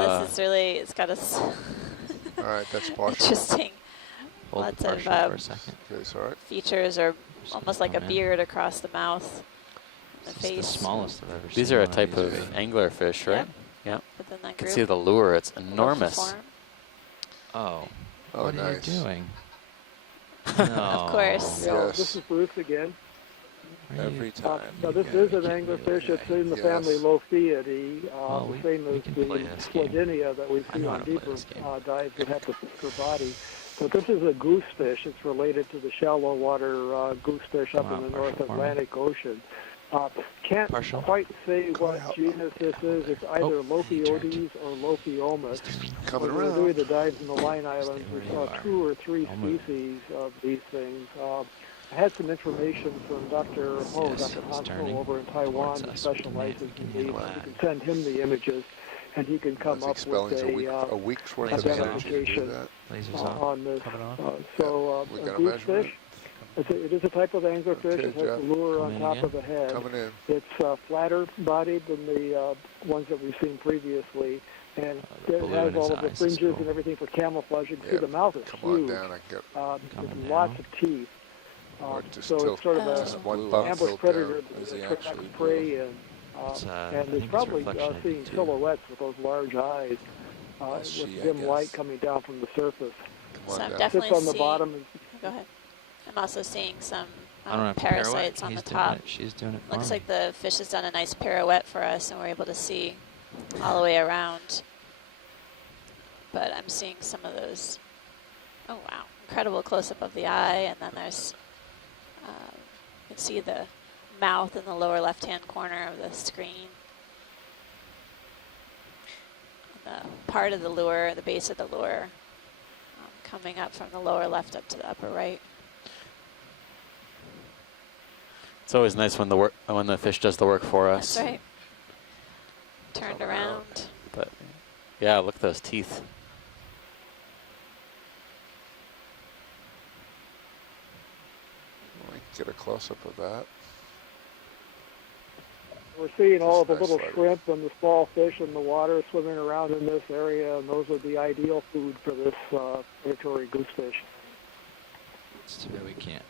this is really, it's got a All right, that's partial. interesting. Hold Lots partial of for a second. Okay, it's all right. features are Just almost like a come in. beard across the mouth, the This is the face. smallest I've ever seen. These are a one of type these of big. anglerfish, right? Yep. Yeah. Within that You can group. see the lure, it's Local enormous. form. Oh. Oh, What nice. are you doing? No. Of course. Yeah, Yes. this is Bruce again. Are you- Every time. Now this is an anglerfish. It's in the Yes. family Lophiidae, Well, the we same as can the play this game. Slodinia that we I see know how on to play deeper this game. dives that have the thicker body. But this is a goosefish. It's related to the shallow water goosefish up Come in on, the North partial for me. Atlantic Ocean. Can't Partial. quite say what genus this is. It's either Oh, Lophiodes or Lophiomus. Coming When we were around. doing the dives in the Line Islands, we where saw you are. 2 or 3 I'll move. species of these things. I had some information from Dr. Ho, Yes, Dr. he's Han turning Ho over in Taiwan, towards who us. We can specializes in handle these. You that. can send him the images, and he can come I think up spelling's with a week's worth of Lasers off. energy to do identification that. Lasers off. on this. Coming off. We A got a measurement. goosefish. It is a type of anglerfish. Okay, It has Jeff. the lure on Coming top again? of the head. Coming in. It's flatter bodied than the ones that we've seen previously, and the it blue has in his all of the eyes is fringes cool. and everything for camouflage. You can Yeah, see the mouth is Come on huge. down. I get With Coming lots down. of teeth. or just So tilt. it's sort of just a one blue bump ambush tilt predator down. that Is he attracts actually prey and It's, I and think it's probably reflection of seeing it, too. silhouettes with those large eyes with she, I dim guess. light coming down from the surface. Come So on I'm down. definitely Sits on the seeing, bottom. And, go ahead. I'm also seeing some I don't have to pirouette. parasites on He's the doing top. it. She's doing it for Looks me. like the fish has done a nice pirouette for us, and we're able to see all the way around. But I'm seeing some of those. Oh wow! Incredible close-up of the eye, and then there's you can see the mouth in the lower left-hand corner of the screen. And the part of the lure, the base of the lure, coming up from the lower left up to the upper right. It's always nice when the fish does the work for us. That's right. Turned Coming around. out. But yeah, look at those teeth. Let me get a close-up of that. we're seeing all of the Just little nice shrimp and the small fish in the water swimming around in this area, and those are the ideal food for this predatory goosefish. It's too bad we can't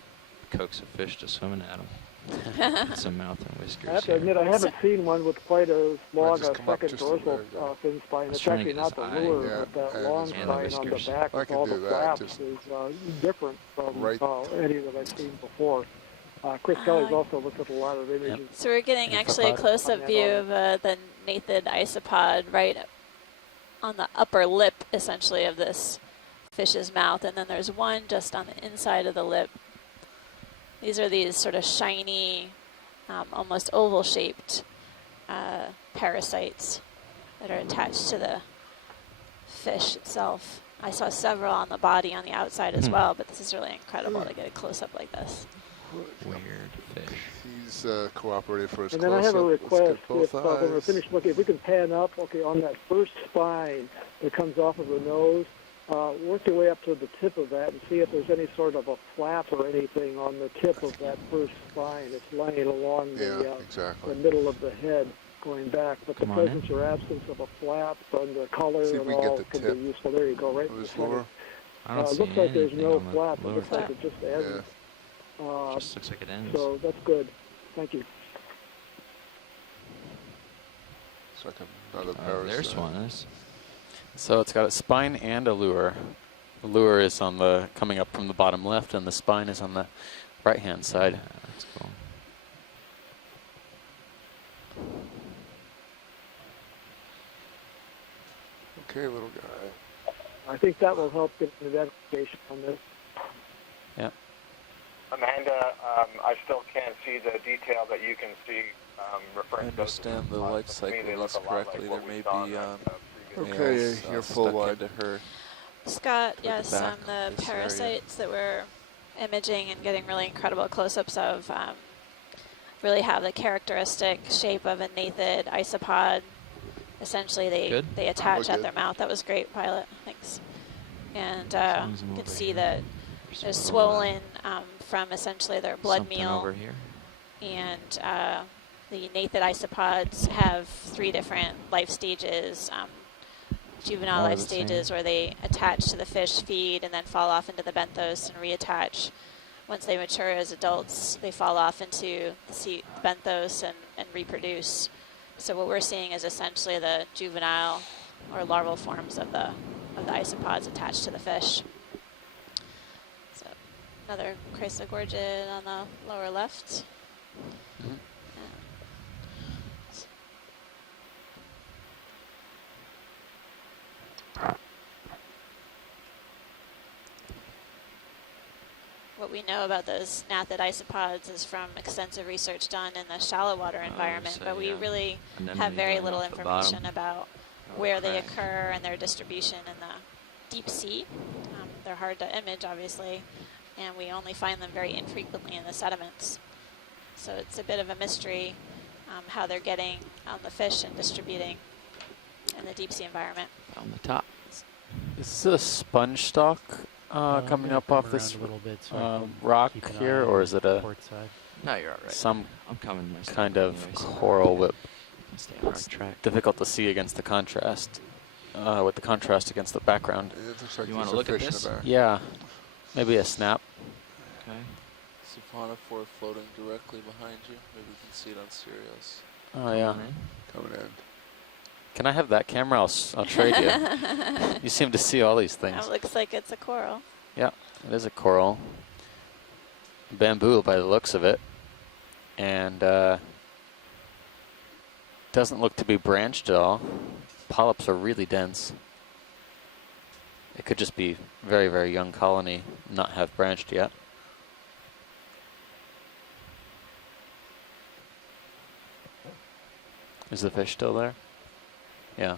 coax a fish to swimming at him. Some mouth and whiskers. I have to here. admit, I haven't seen one with quite as long just a come up second just a dorsal bit, yeah. fin spine. was It's trying to actually get not the his eye. lure, Yeah, but that and long his spine on the whiskers. back I with can all do the that, flaps just is different from right- any that I've seen before. Chris Kelly's also looked at a lot of images. So we're getting And actually a footpod. close-up view of the nathid isopod right on the upper lip, essentially, of this fish's mouth. And then there's one just on the inside of the lip. These are these sort of shiny, almost oval-shaped parasites that are attached to the fish itself. I saw several on the body on the outside as well, but this is really incredible to get a close-up like this. Weird fish. He's cooperated for his And then I close-up. have a Let's request, get both if when we're eyes. finished looking, if we can pan up, okay, on that first spine that comes off of the nose, work your way up to the tip of that and see if there's any sort of a flap or anything on the tip of that first spine. It's lying along Yeah, the exactly. middle of the head going back, but the Come on in. presence or absence of a flap and the color See if and we can get all the can tip be useful. There you go, right of in the his center. lure. I don't It see looks like there's anything no on the flap. It lure. looks like it just Yeah. ends. Just looks like it ends. So that's good. Thank you. It's like another parasite. There's one. There's So it's got a spine and a lure. The lure is on the coming up from the bottom left, and the spine is on the right-hand side. Yeah, that's cool. Okay, little guy. I think that will help get an identification on this. Amanda, I still can't see the detail that you can see I referring to those. understand the light To me, they cycle look is a lot correctly. like There what may we saw be on the previous Okay, nails, you're full stuck wide. into her. Scott, the yes, back the of this area. parasites that we're imaging and getting really incredible close-ups of really have the characteristic shape of a nathid isopod. Essentially, Good. they attach We're at good. their mouth. That was great, Pilot. Thanks. And Someone's you over can see here. that There's they're some swollen from essentially their blood something meal. over here. And the nathid isopods have 3 different life stages. juvenile More life of the same. stages where they attach to the fish, feed, and then fall off into the benthos and reattach. Once they mature as adults, they fall off into the benthos and reproduce. So what we're seeing is essentially the juvenile or larval forms of the isopods attached to the fish. So another chrysogorgid on the lower left. Mhm. What we know about those gnathid isopods is from extensive research done in the shallow water environment, so but we yeah. really Anemone have very going little off the information bottom. about Oh, where they crack. occur and their distribution in the deep sea. They're hard to image, obviously, and we only find them very infrequently in the sediments. So it's a bit of a mystery how they're getting on the fish and distributing in the deep sea environment. On the top. Is this a sponge stalk I'm coming gonna up come off this around a little bit so I can rock keep an here, eye or on is it the a port side. No, you're all right. some I'm coming myself. kind of anyways. coral whip? I'll stay on our It's track. difficult to see against the contrast, with the contrast against the background. It looks like You there's wanna a look at fish this? in the back. Yeah, maybe a snap. Okay. Siphonophore floating directly behind you. Maybe you can see it on Sirius. Oh yeah. Coming in. Can I have that camera? I'll trade you. You seem to see all these things. That looks like it's a coral. Yeah, it is a coral. Bamboo by the looks of it. And doesn't look to be branched at all. Polyps are really dense. It could just be very, very young colony, not have branched yet. Is the fish still there? Yeah.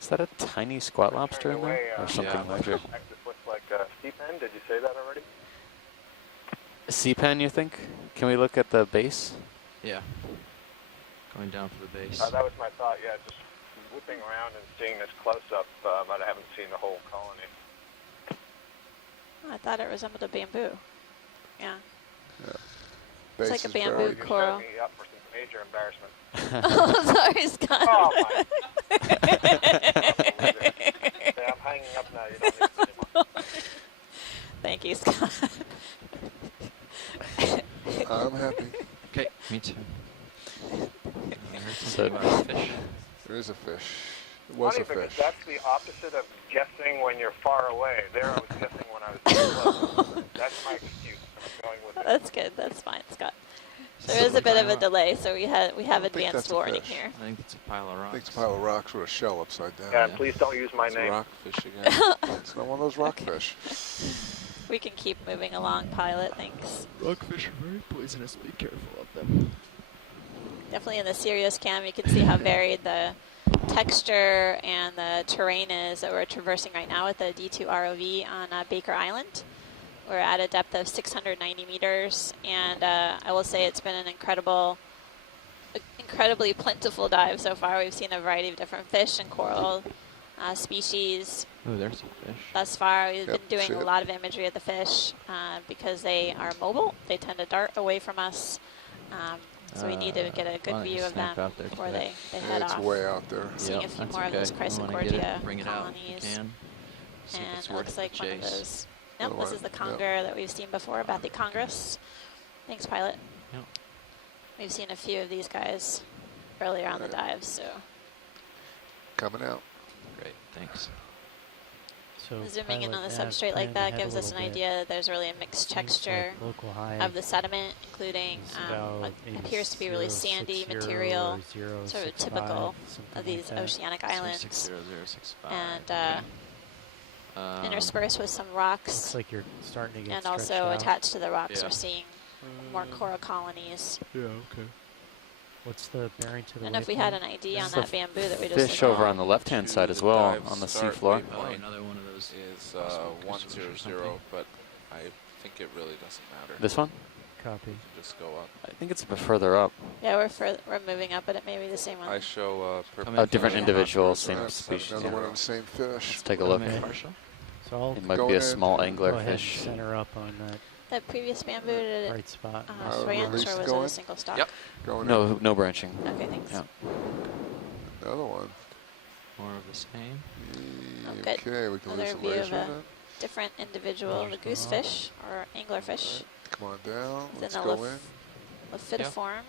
Is that a tiny squat lobster in there? Or something Yeah. larger? This looks like a steep end. Did you say that already? A sea pen, you think? Can we look at the base? Yeah. Going down for the base. That was my thought, yeah, just whipping around and seeing this close-up, but I haven't seen the whole colony. Oh, I thought it resembled a bamboo. Yeah. Base like a is bamboo very- You're coral. setting me up for some major embarrassment. Oh, sorry, Scott. Oh, my. Yeah, I'm hanging up now. You don't need it anymore. Thank you, Scott. I'm happy. Okay, me too. So- Fish. There is a fish. It was Funny a because fish. that's the opposite of guessing when you're far away. There I was guessing when I was too close. That's my excuse. I'm going with it. That's good. That's fine, Scott. There is a bit of a delay, so we have don't think advanced that's a warning fish. here. I think it's a pile of I rocks. think it's a pile of rocks with a shell upside down. Yeah, and please don't use my It's a name. rockfish again. It's not one of those rockfish. We can keep moving along, pilot. Thanks. Rockfish are very poisonous. Be careful of them. Definitely in the Sirius cam, you can see how varied the texture and the terrain is that we're traversing right now with the D2 ROV on Baker Island. We're at a depth of 690 meters, and I will say it's been an incredibly plentiful dive so far. We've seen a variety of different fish and coral species. Oh, there's a fish. Thus far, we've Yep, been see doing a it. lot of imagery of the fish because they are mobile. They tend to dart away from us. So we need to get a why good don't you view of snap them out there before today? they head It's off. way out there. Seeing Yep, a few that's more of okay. those You wanna get Chrysogorgia it, bring it out if you colonies. can. See if And it's it worth looks the like one of chase. those. Nope, Another this is the one, yep. conger that we've seen before, Bathy congress. Thanks, pilot. Yep. We've seen a few of these guys earlier on the dives, so Coming out. Great, thanks. So zooming in on the pilot nav, substrate like plan that ahead a gives us an little bit. idea that there's really a mixed Seems texture like local high of the sediment, including is what about maybe appears to be really sandy 060 material, or sort of 065, typical something of these like that. oceanic islands, 60065. and okay. interspersed with some Looks rocks, like you're starting to get and stretched also out. attached to the rocks Yeah. we're seeing more coral colonies. Yeah, okay. What's the bearing to I the don't know if we had waypoint? an ID on There's that a bamboo that we just Fish saw. over on the left-hand side as well, dive on the start seafloor. Oh, waypoint another one of those. is possible crystals or 100, something. but I think it really doesn't matter. This one? Copy. You can just go up. I think it's a bit further up. Yeah, we're moving up, but it may be the same one. I show Come in Oh, different partial. individuals, Perpendicular same to species. Another Yeah. one of the same fish. Let's take a Come look. in partial. So So I'll It might Go be a in. small go angler ahead and fish. center up on that That previous bamboo, did it right spot. branch release or was going? it a single stock? Yep. Going No, no branching. Okay, thanks. Yeah. in. Another one. More of the same. Oh, good. Okay, we can Another lose the view of laser a then. different individual, the There's goosefish or anglerfish Come on down. within Let's the go in. Laphidiform,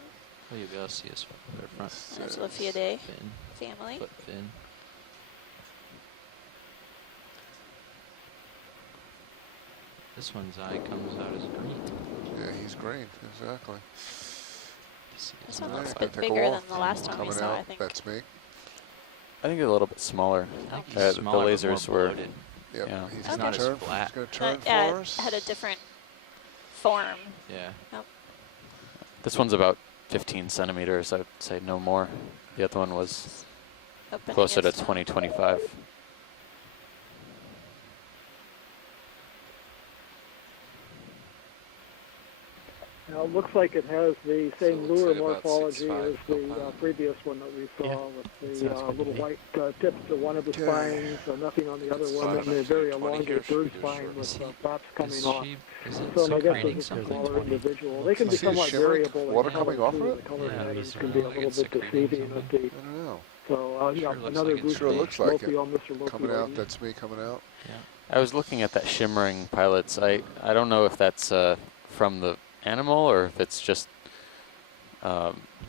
Oh, you'll be able to see us from their front as Says- Laphidae fin, family. foot fin. This one's eye comes out as green. Yeah, he's green. Exactly. This one Yeah, looks a gonna bit take a bigger walk. than the last one we Coming saw, out. I think. That's me. I think a little bit smaller. I think Oh. he's The smaller, but more lasers were. bloated. Yep. Yeah. He's Okay. gonna Not as turn. flat. He's gonna turn Yeah, for it us. had a different form. Yeah. This one's about 15 centimeters. I'd say no more. The other one was Opening closer to its mouth. 20, 25. Now, it looks like it has the So it same looks lure like about morphology 6'5" as the pound. previous one that we saw Yeah. with Sounds the good to little me. white tips to one of the Okay. spines, nothing on the other It's one, fine and enough a to do very 20 here, elongated should we third do spine short? with Is flaps coming Is off. she, is it So still I guess creating this is a something? smaller 20. individual. They can Can be you see the somewhat shimmering variable in water color coming off too. of The it? color Yeah, patterns these can are be a like little it's bit secreting deceiving. something. With the, I don't know. so Sure looks another like it's goose Sure fish, looks like it. Lophio, Mr. Coming out. Lophio. That's me coming out. Yeah. I was looking at that shimmering pilots. I don't know if that's from the animal or if it's just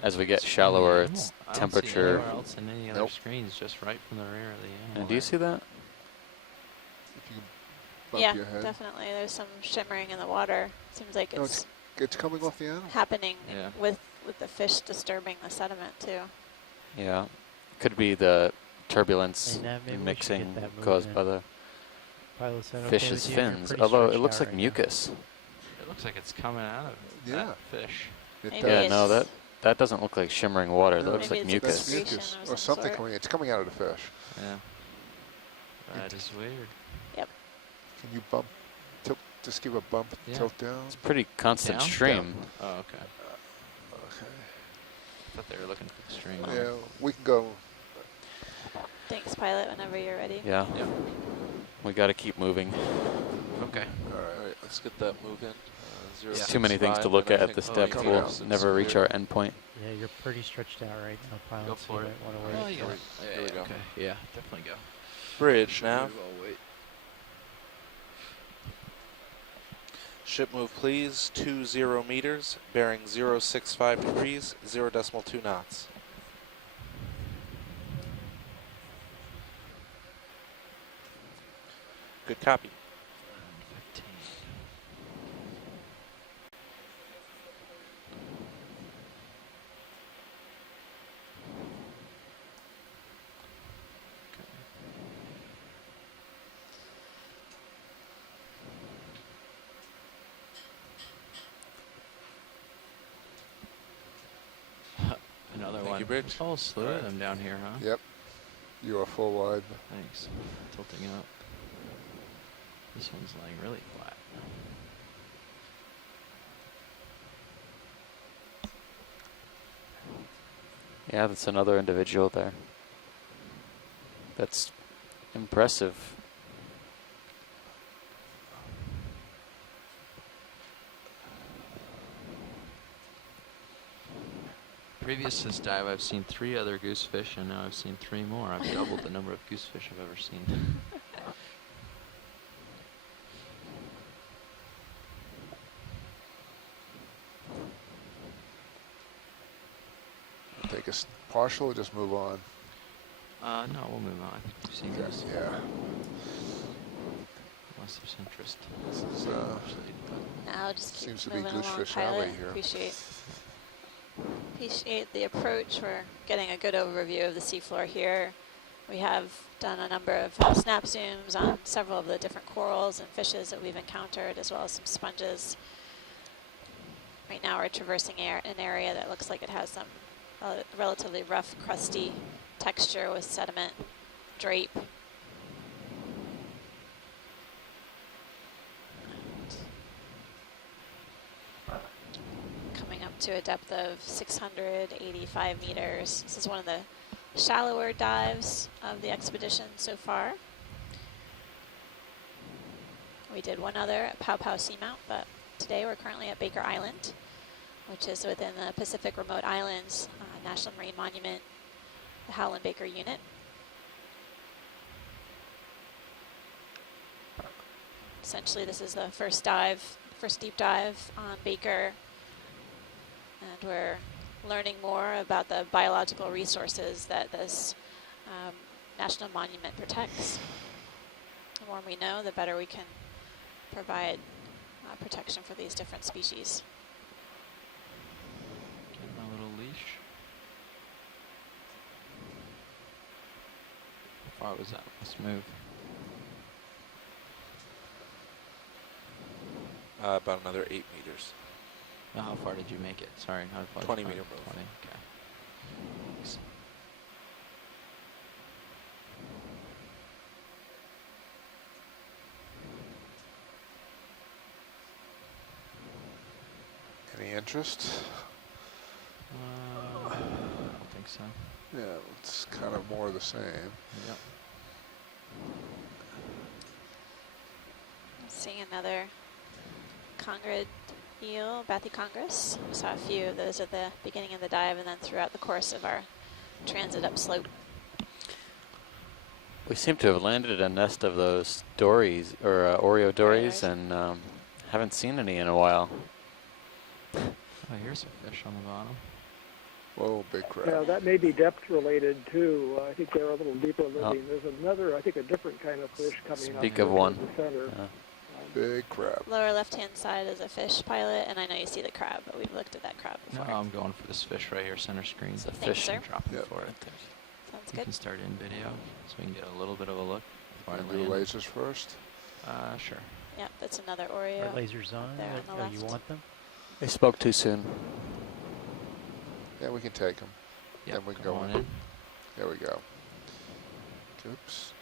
as we get It's from the shallower, animal. it's I don't see temperature. anywhere else in any other Nope. screens, just right from the rear of the animal. And do you see that? If you can bump Yeah, your head. definitely. There's some shimmering in the water. Seems like No, it's It's coming off the animal. happening Yeah. with the fish disturbing the sediment too. Yeah. Could be the turbulence And maybe we should mixing get that caused moving. by the Pilot said, okay fish's with you? You're fins. pretty Although it stretched looks out like right now. mucus. It looks like it's coming out of Yeah. that fish. It Maybe does. Yeah, no, it's- that doesn't look like shimmering water. That No. looks Maybe like it's a mucus. That's excretion mucus of or some something sort. coming. It's coming out of the fish. Yeah. That is weird. Can you bump? Just give a bump. Yeah. Tilt down. It's pretty constant Down? stream. Oh, okay. Okay. I thought they were looking for the stream. Yeah, we can go. Thanks, pilot. Whenever you're ready. Yeah. Yep. We got to keep moving. Okay. All right. Alright, let's get that move in. There's too many things to look at this depth. coming We'll out. never reach our end point. Yeah, you're pretty stretched out right now, pilot. Go so for you it. might want to Oh, wait. yeah. Here we go. Okay. Yeah, definitely go. Bridge now. I'll wait. Ship move please, 20 meters, bearing 065 degrees, 0.2 knots. Good copy. 15. Another Thank one. you, Bridge. There's a whole slew of them down here, huh? Yep. You are full wide. Thanks. Tilting up. This one's laying really flat. Yeah, that's another individual there. That's impressive. Previous to this dive, I've seen 3 other goosefish, and now I've seen 3 more. I've doubled the number of goosefish I've ever seen. Take a partial or just move on. No, we'll move on. I think we've seen this. Yeah. Unless there's interest. This is, Actually, Now just keep Seems to be moving along, goosefish alley pilot. here. Appreciate the approach. We're getting a good overview of the seafloor here. We have done a number of snap zooms on several of the different corals and fishes that we've encountered, as well as some sponges. Right now we're traversing an area that looks like it has some relatively rough, crusty texture with sediment drape. Coming up to a depth of 685 meters. This is one of the shallower dives of the expedition so far. We did one other at Pow Pow Seamount, but today we're currently at Baker Island, which is within the Pacific Remote Islands National Marine Monument, the Howland Baker Unit. Essentially, this is the first deep dive on Baker, and we're learning more about the biological resources that this national monument protects. The more we know, the better we can provide protection for these different species. Get my little leash. How far was that? Let's move. About another 8 meters. Oh, how far did you make it? Sorry, how far? 20 meter move. 20, okay. Thanks. Any interest? I don't think so. Yeah, it's kind of more of the same. Yep. Seeing another Congrid eel, Bathycongrus. We saw a few of those at the beginning of the dive and then throughout the course of our transit upslope. We seem to have landed a nest of those dories, or Oreo dories, and haven't seen any in a while. Oh, here's a fish on the bottom. Whoa, big crab. Yeah, that may be depth related too. I think they're a little deeper living. There's another, I think, a different kind of fish coming up. Speak of one. In the center. Big crab. Lower left-hand side is a fish pilot, and I know you see the crab, but we've looked at that crab No, before. I'm going for this fish right here, center screen. It's a Thanks, fish. sir. Dropping Yep. for it. Sounds We good. can start in video, so we can get a little bit of a look before I Want to do land. lasers first? Sure. Yep, that's another Are Oreo. lasers on? there on the Oh, you left. want them? They spoke too soon. Yeah, we can take them. Yep, Then we come go on in. in. There we go. Oops.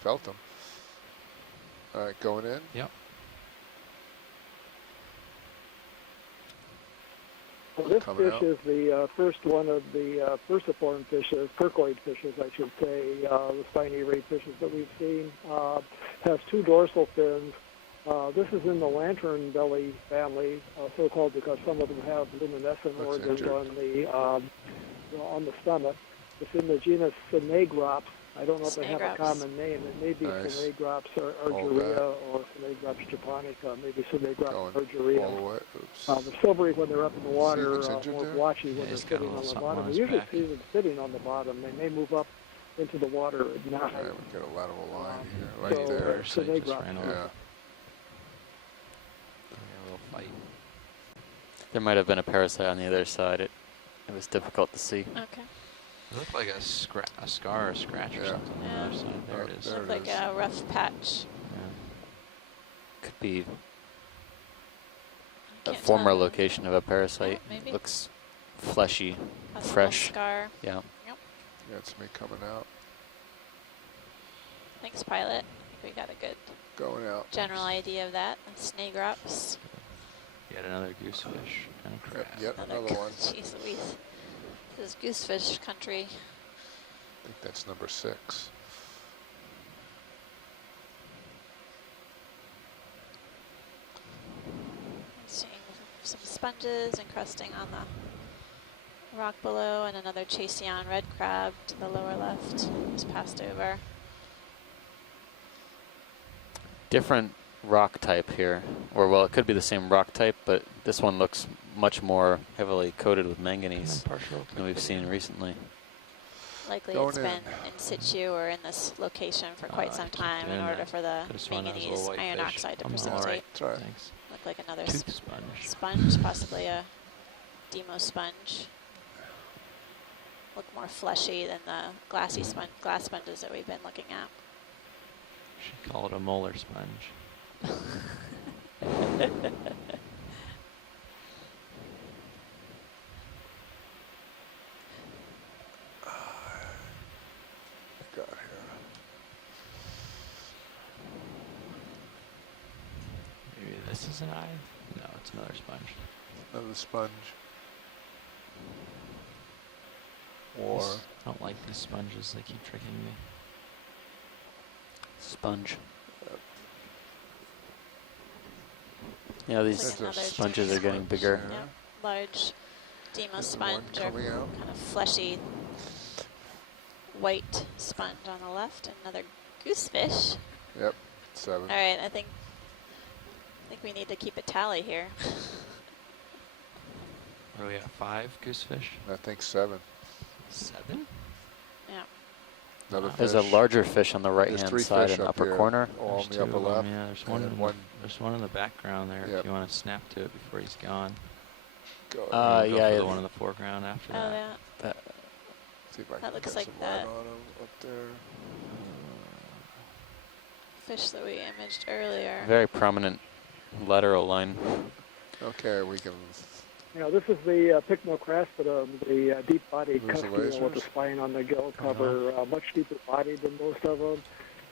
Felt them. All right, going in. Yep. Well, this Coming fish out. is the first one of the perciform fishes, percoid fishes, I should say, the spiny ray fishes that we've seen. Has 2 dorsal fins. This is in the lantern belly family, so-called because some of them have luminescent Looks organs injured. on the stomach. It's in the genus Synagrops. I don't know if they have a Synagrops. common name. It may be Nice. Synagrops All argyrea that. or Synagrops japonica, maybe Synagrops Going argyrea. all the way. Oops. The silvery when they're up in the water, looks injured more there? blotchy Yeah, when they're he's got a sitting on little the something on bottom. his We usually back. see them sitting on the bottom. They may move up into the water at night. All right, we got a lateral line here, so, right there. Parasite just Synagrops. ran over. Yeah. A little fight. There might have been a parasite on the other side. It was difficult to see. Okay. It looked like a scar or scratch or Yeah. something on the Yeah. other side. There it is. There Looked it like is. a rough patch. Yeah. Could be a Can't former tell. location of a parasite. Yeah, maybe. Looks fleshy. A small fresh. scar. Yeah. Yeah, it's me coming out. Thanks, pilot. We got a good Going out. general idea of that. Snagrops. Yet another goosefish and a crab. Yep, another one. Jeez Louise. This is goosefish country. I think that's number 6. Seeing some sponges encrusting on the rock below, and another Chaseon red crab to the lower left. Just passed over. Different rock type here. Or, well, it could be the same rock type, but this one looks much more heavily coated with manganese Partial. than we've seen recently. Likely Going it's in. been in situ or in this location for quite I some keep time in doing order that. for the Could've sworn that was a little manganese white iron fish. oxide to I'm all precipitate. right. That's right. Thanks. Look like another Tooth sponge. sponge, possibly a demo sponge. Look more fleshy than the glassy glass sponges that we've been looking at. Should call it a molar sponge. Got here. Maybe this is an eye? No, it's another sponge. Another sponge. Or I don't like these sponges, they keep tricking me. Sponge. Yeah, It's these like another sponges are sponge. getting bigger. Yep, large Demo There's the one sponge or coming out. kind of fleshy white sponge on the left. Another goosefish. Yep, 7. All right, I think we need to keep a tally here. What do we got? 5 goosefish? I think 7. 7? Yeah. Another Wow. There's a fish. larger fish on the There's right-hand 3 side fish in the up upper here, corner. all There's on the 2 upper of them, left. yeah, there's one, and in one there's one in the background there Yep. if you want to snap to it before he's gone. go. Or we'll go yeah, for yeah. the one in the foreground after Oh, that. yeah. That, See if I that can looks get like some that. light on 'em up there. Fish that we imaged earlier. very prominent lateral line. Okay, we can. You know, this is the Pycnocraspidum, the deep-bodied Those are cuspidum with the lasers? spine on the gill cover, much deeper bodied than most of them.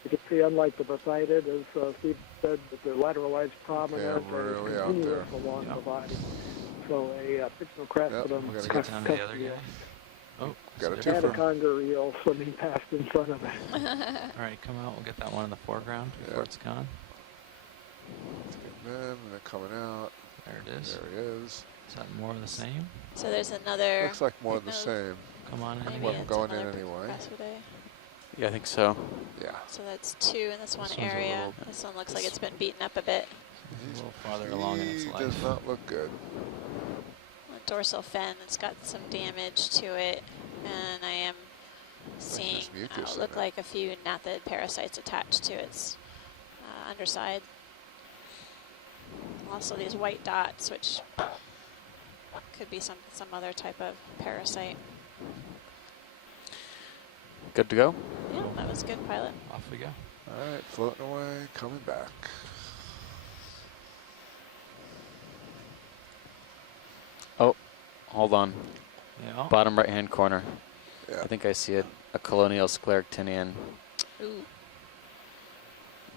You can see, unlike the Poseidon, as Steve said, that the lateral line's prominent and really it's out continuous there. along Yep. the body. So a Pycnocraspidum Yep, we're gonna Get down to the other guy. Oh, Got a it's two different. for- anaconda eel swimming past in front of it. All right, come out. We'll get that one in the foreground before Yeah. it's gone. Let's get them, and they're coming out. There it is. There he is. Is that more of the same? So there's another. Looks like more of the no, same. Come on in. Maybe Well, it's going in another anyway. Pycnocraspidae. Yeah, I think so. Yeah. So that's 2 in this one This one's a area. little- This one looks like it's been beaten up a bit. A little farther along in its He life. does not look good. The dorsal fin, it's got some damage to it, and I am seeing there's mucus in look it. like a few gnathid parasites attached to its underside. Also these white dots, which could be some other type of parasite. Good to go? Yeah, that was good, pilot. Off we go. All right, floating away, coming back. Oh, hold on. Yeah. Bottom right-hand corner. Yeah. I think I see a colonial scleractinian Ooh,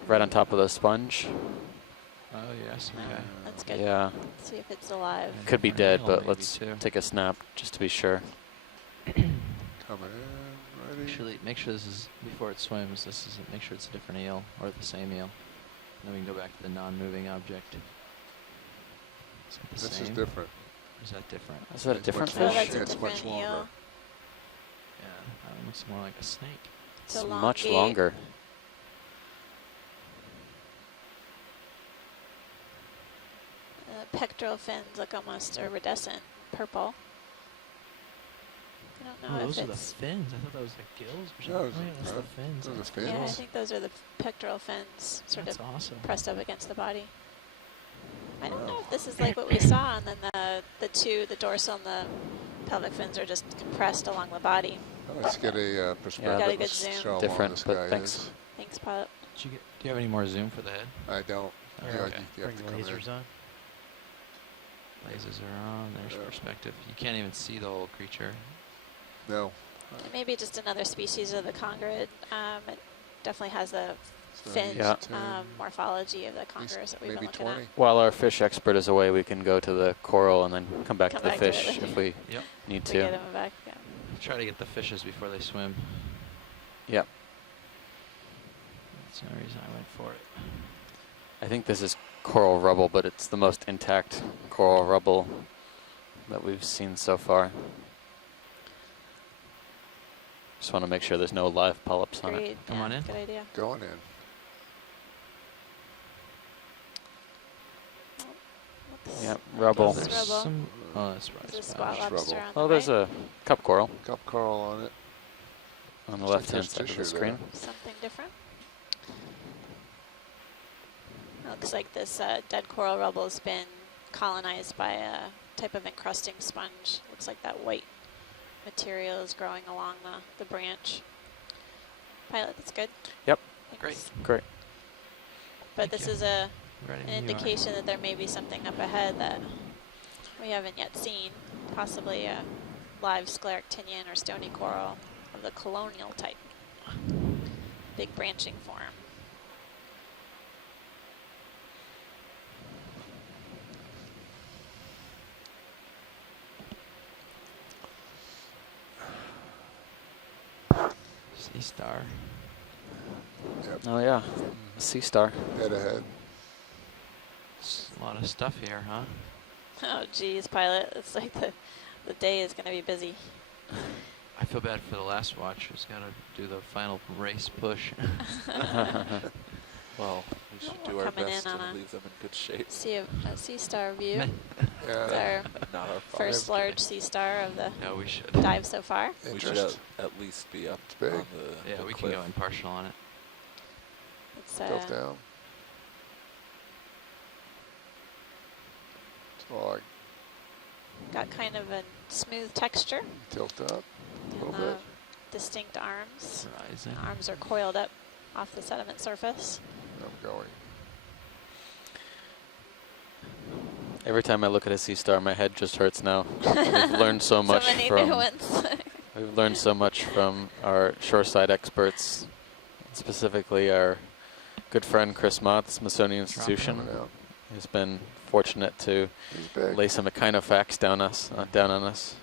right on top of the sponge. Oh, yes. no, Okay. that's good. Yeah, Let's see if it's alive. And could be different dead, eel but maybe let's too. take a snap just to be sure. Coming in, ready. Actually, make sure this is before it swims. This is make sure it's a different eel or the same eel. Then we can go back to the non-moving object. Is it the This same? is different. Or is that different? Is that a It's different much Oh, fish? that's a It's much different longer. eel. Yeah, that one looks more like a snake. It's It's a much elongate. longer. Pectoral fins look almost iridescent purple. I don't know Oh, if those are the it's. fins. I thought that was the gills. Or No, something. Oh, yeah, that's the fins. those are That's fins. Yeah, I gills. think those are the pectoral fins, sort That's of awesome. pressed up against the body. I don't know if this is like what we saw, and then the dorsal and the pelvic fins are just compressed along the body. Let's get a perspective. Got a good Let's zoom. show 'em how Different, this but guy thanks. is. Thanks, pilot. Do you have any more zoom for the head? I don't. Oh, Yeah, okay. you have Bring to come in. lasers on. Lasers are on. There's Yeah. perspective. You can't even see the whole creature. No. It may be just another species of the congrid. It definitely has the So fin Yeah. 10, morphology of the at least congers that we've been maybe looking 20. While our fish expert is away, we can go to the coral and then come back Come to the back to it fish later. if we Yep. need to get to. them back. Yeah. Try to get the fishes before they swim. Yep. That's the only reason I went for it. I think this is coral rubble, but it's the most intact coral rubble that we've seen so far. Just want to make sure there's no live polyps on it. Great. Come yeah, on in. Good idea. Going in. Looks- Yep, rubble. This There's rubble. some. Oh, that's right. There's a splash. spot lobster rubble. on the Oh, there's right. a cup coral Cup coral on it. on the Looks like left-hand there's side of the tissue screen. Something different. Looks like this dead coral rubble has been colonized by a type of encrusting sponge. Looks like that white material is growing along the branch. Pilot, that's good. Yep. Thanks. Great. But Thank this you. is Ready an when you are. indication that there may be something up ahead that we haven't yet seen. Possibly a live scleractinian or stony coral of the colonial type. Big branching form. Sea star. Yep. Oh yeah, sea star. Head ahead. A lot lot of stuff here, huh? Oh, geez, pilot. It's like the day is going to be busy. I feel bad for the last watch who's got to do the final race push. Well, we should do our Coming best in to on leave them in good shape. a sea star view. It's Yeah, our Not our fault. first large sea star of the No, we should. dive so far. We should interest. at least be up big. on the Yeah, the we cliff. can go impartial on it. It's Tilt down. Log. got kind of a smooth texture Tilt up. and little bit. distinct arms. Horizon. The arms are coiled up off the sediment surface. I'm going. Every time I look at a sea star, my head just hurts now. We've learned so much so many from new ones. we've learned so much from our shoreside experts, specifically our good friend Chris Mott, the Smithsonian Institution. Coming out. He's been fortunate to He's big. lay some echinofax down on us.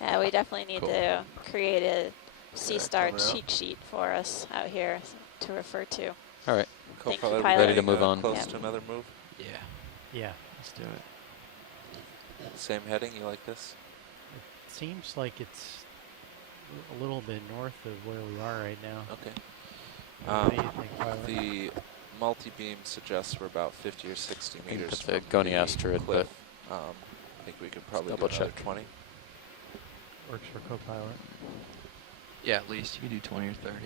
Yeah, we definitely need Cool. to create a sea Yeah, star coming out. cheat sheet for us out here to refer to. All right. Thank you, Co-pilot, pilot. Ready to move on. Close Yep. to another move. Yeah, Yeah. let's do it. Same heading. You like this? It seems like it's a little bit north of where we are right now. Okay. What do you think, pilot? The multi-beam suggests we're about 50 or 60 can meters put the from Goni the asteroid, cliff. I think we could probably double do another check. 20. Works for co-pilot. Yeah, at least you can do 20 or 30.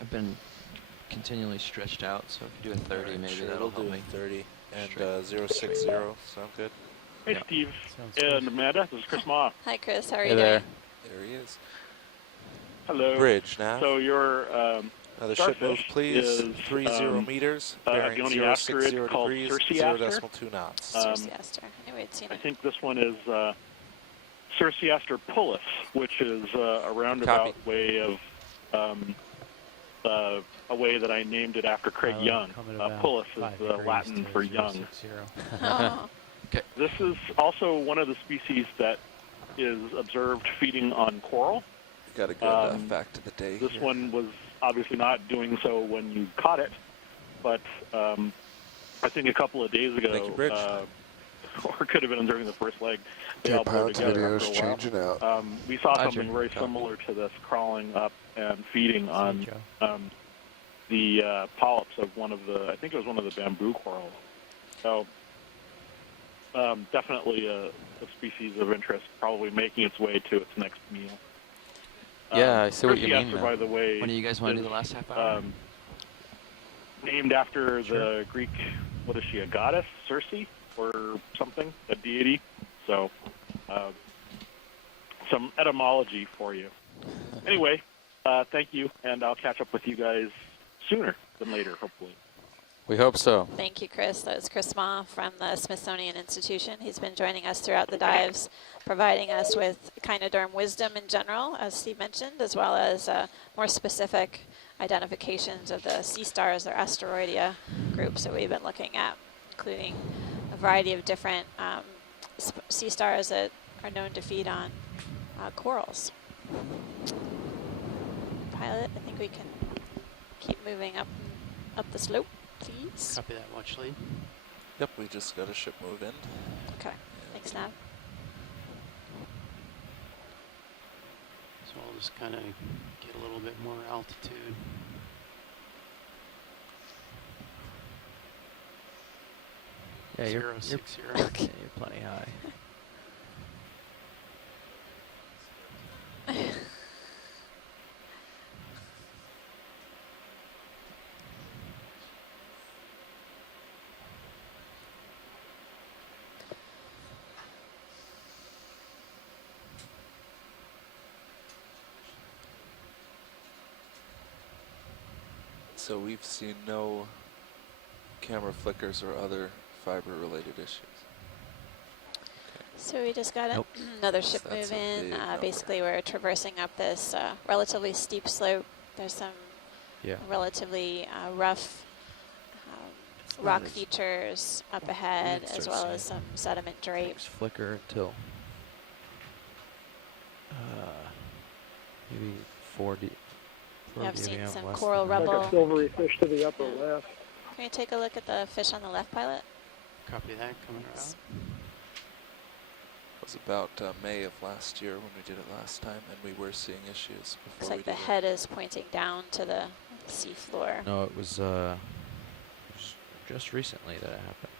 I've been continually stretched out, so if you do a 30, Alright, maybe sure, that'll we'll help do me. 30 and Straight. 060. Sound good? Hey, Yeah. Steve Sounds and good. Amanda. This is Chris Ma. Hi, Chris. How are Hey you there. doing? There he is. Hello. Bridge now. So your Another ship move, starfish please. is, 30 meters. a Bearing Goni 060 asteroid called degrees. Circeaster. 0.2 knots. Circeaster. I knew we'd seen I it. think this one is Circeaster pullus, which is a roundabout way of a way that I named it after Craig Pilot Young. coming about Pullus 5 is degrees Latin to for young. 060. Oh, This is also one of the species that is observed feeding on coral. Got a good fact of the day. This here. one was obviously not doing so when you caught it, but I think a couple of days ago, Thank you, Bridge. or it could have been during the first leg, they Okay, all blurred pilot's together video after is a while. changing out. We saw Roger. something very Copy. similar to this crawling up and feeding on Joe. the polyps of one of the, I think it was one of the bamboo corals. So definitely a species of interest, probably making its way to its next meal. Yeah, I see what you mean Circeaster, now. by the way, When do you guys want to do is, the last half hour? named after the Greek, what is she, a goddess, Circe, or something, a deity? So, some etymology for you. Anyway, thank you, and I'll catch up with you guys sooner than later, hopefully. We hope so. thank you, Chris. That was Chris Ma from the Smithsonian Institution. He's been joining us throughout the dives, providing us with echinoderm wisdom in general, as Steve mentioned, as well as more specific identifications of the sea stars or asteroidea groups that we've been looking at, including a variety of different sea stars that are known to feed on corals. Pilot, I think we can keep moving up the slope, please. Copy that, watch lead. Yep, we just got a ship move in. Okay, thanks, Nav. So I'll just kind of get a little bit more altitude. Yeah, you're 060. okay, you're plenty high. So we've seen no camera flickers or other fiber-related issues. So we just got Nope. another ship That's move a in. big number. Basically, we're traversing up this relatively steep slope. There's some Yeah. relatively rough not rock as features up ahead, start as well seeing as some sediment drape. Things flicker until maybe 40. Yeah, I've seen maybe some less coral than that. Like rubble. a silvery fish to the upper left. Can you take a look at the fish on the left, pilot? Copy that, coming around. It was about May of last year when we did it last time, and we were seeing issues before Looks we like the did it. head is pointing down to the sea floor. No, it was just recently that it happened.